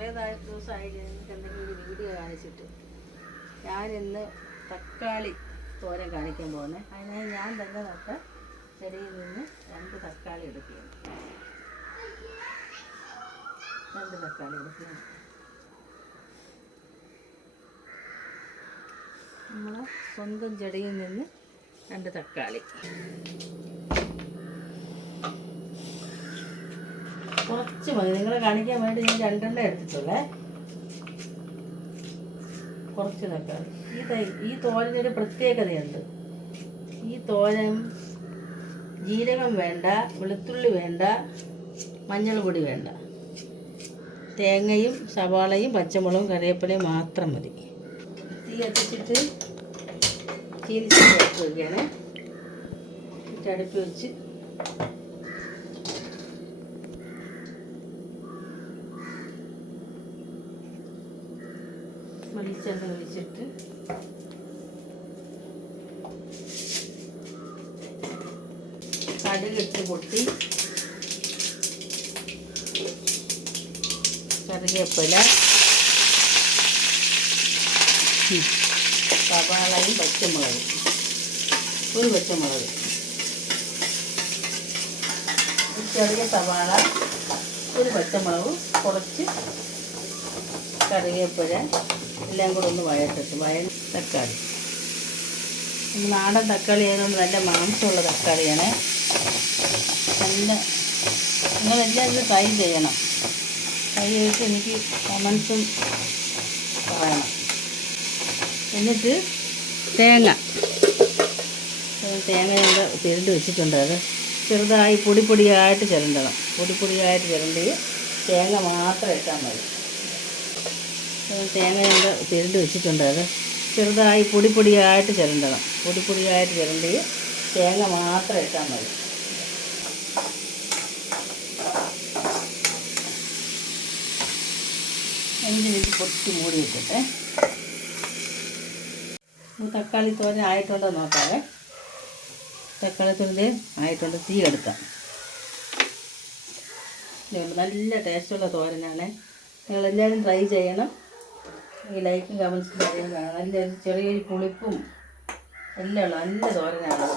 കുറേ ദിവസമായി നിങ്ങൾക്ക് എന്തെങ്കിലും ഒരു വീഡിയോ കാണിച്ചിട്ട്. ഞാനിന്ന് തക്കാളി തോരൻ കാണിക്കാൻ പോകുന്നത് അതിനായി ഞാൻ തന്നെ നട്ട ചെടിയിൽ നിന്ന് രണ്ട് തക്കാളി എടുക്കുകയാണ്. രണ്ട് തക്കാളി എടുക്കുകയാണ്. നമ്മളെ സ്വന്തം ചെടിയിൽ നിന്ന് രണ്ട് തക്കാളി. കുറച്ച് മതി. നിങ്ങളെ കാണിക്കാൻ വേണ്ടി ഞാൻ രണ്ടെണ്ണം എടുത്തിട്ടുള്ളേ. കുറച്ച് തക്കാളി ഈ തൈ ഈ തോരനൊരു പ്രത്യേകതയുണ്ട്. ഈ തോരൻ ജീരകം വേണ്ട വെളുത്തുള്ളി വേണ്ട മഞ്ഞൾ പൊടി വേണ്ട. തേങ്ങയും സവാളയും പച്ചമുളകും കറിവേപ്പിലയും മാത്രം മതി. തീ കത്തിച്ചിട്ട് ചീനിച്ചിട്ട് വെക്കുകയാണ് അടുപ്പ് വെച്ച് വെളിച്ചെണ്ണ ഒഴിച്ചിട്ട്. കടുകിട്ട് പൊട്ടി. കറിവേപ്പില. സവാളയും പച്ചമുളകും. ഒരു പച്ചമുളക്. ചെറിയ സവാള ഒരു പച്ചമുളകും കുറച്ച് കറിവേപ്പില. എല്ലാം കൂടെ ഒന്ന് വഴറ്റിട്ട് വയൽ തക്കാളി. നാടൻ തക്കാളി ആയതുകൊണ്ട് നല്ല മാംസമുള്ള തക്കാളിയാണ്. നല്ല നിങ്ങളെല്ലാം ഇത് ട്രൈ ചെയ്യണം. ട്രൈ ചെയ്തിട്ട് എനിക്ക് കമൻസും പറയണം. എന്നിട്ട് തേങ്ങ. തേങ്ങ ഞങ്ങൾ തിരണ്ട് വെച്ചിട്ടുണ്ട്. അത് ചെറുതായി പൊടി പൊടിയായിട്ട് ചിരണ്ടണം. പൊടി പൊടിയായിട്ട് ചിരണ്ടി തേങ്ങ മാത്രം ഇട്ടാൽ മതി. തേങ്ങ തിരണ്ട് വെച്ചിട്ടുണ്ട് അത് ചെറുതായി പൊടി പൊടിയായിട്ട് ചിരണ്ടണം. പൊടി പൊടിയായിട്ട് ചിരണ്ടി തേങ്ങ മാത്രം ഇട്ടാൽ മതി. മിനിറ്റ് പൊട്ടി മൂടി വെക്കട്ടെ. തക്കാളി തോരൻ ആയിട്ടുണ്ടോ നോക്കാവേ. തക്കാളി തോരൻ ആയിട്ടുണ്ട് തീ എടുക്കാം നല്ല ടേസ്റ്റുള്ള തോരനാണ്. നിങ്ങളെല്ലാവരും ട്രൈ ചെയ്യണം. ഈ ലൈക്കും കമൻസും കാര്യങ്ങളും കാണാം. നല്ല ചെറിയൊരു പുളിപ്പും എല്ലാം ഉള്ള നല്ല തോരനാണ്.